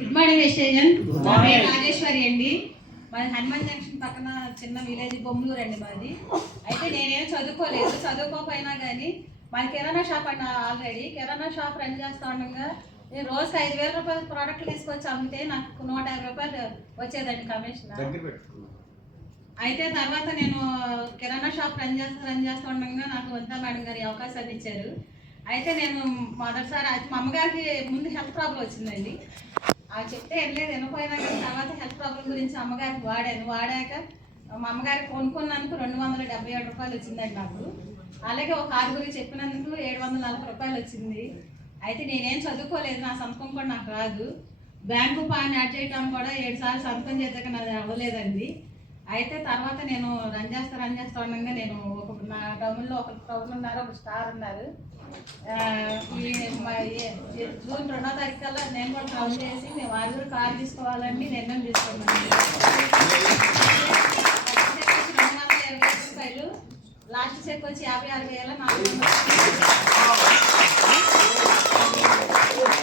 Good morning station. నా పేరు రాజేశ్వరి అండి. మాది హనుమాన్ జంక్షన్ పక్కన చిన్న విలేజ్ బొమ్మలూరు అండి మాది. అయితే నేనేం చదువుకోలేదు, చదువుకోకపోయినా కానీ మాది కిరాణా షాప్ అండి. ఆల్రెడీ కిరాణా షాప్ రన్ చేస్తూ ఉండగా నేను రోజుకి 5,000 రూపాయలు ప్రోడక్ట్లు తీసుకొచ్చి అమ్మితే నాకు 150 రూపాయలు వచ్చేదండి కమిషన్. అయితే తర్వాత నేను కిరాణా షాప్ రన్ చేస్తూ ఉండగా నాకు వంతా మేడం గారు అవకాశాన్ని ఇచ్చారు. అయితే నేను మొదటిసారి మా అమ్మగారికి ముందు హెల్త్ ప్రాబ్లం వచ్చిందండి. అవి చెప్తే వెళ్ళలేదు, వినపోయినా కానీ తర్వాత హెల్త్ ప్రాబ్లం గురించి అమ్మగారికి వాడాక మా అమ్మగారికి కొనుక్కున్నందుకు 277 రూపాయలు వచ్చిందండి నాకు. అలాగే ఒక 6 చెప్పినందుకు 740 రూపాయలు వచ్చింది. అయితే నేనేం చదువుకోలేదు, నా సంతకం కూడా నాకు రాదు. బ్యాంకు పాన్ యాడ్ చేయడం కూడా 7 సార్లు సంతకం చేశాక నాది అవ్వలేదండి. అయితే తర్వాత నేను రన్ చేస్తా ఉండగా నేను నా టౌన్లో ఒక టౌన్ ఉన్నారు, ఒక స్టార్ ఉన్నారు. ఈ జూన్ 2వ తారీఖు కల్లా నేను కూడా టౌన్ చేసి మేము 6 కారు తీసుకోవాలని నిర్ణయం తీసుకున్నాను. 220 రూపాయలు, లాస్ట్ చెక్ వచ్చి 56,400.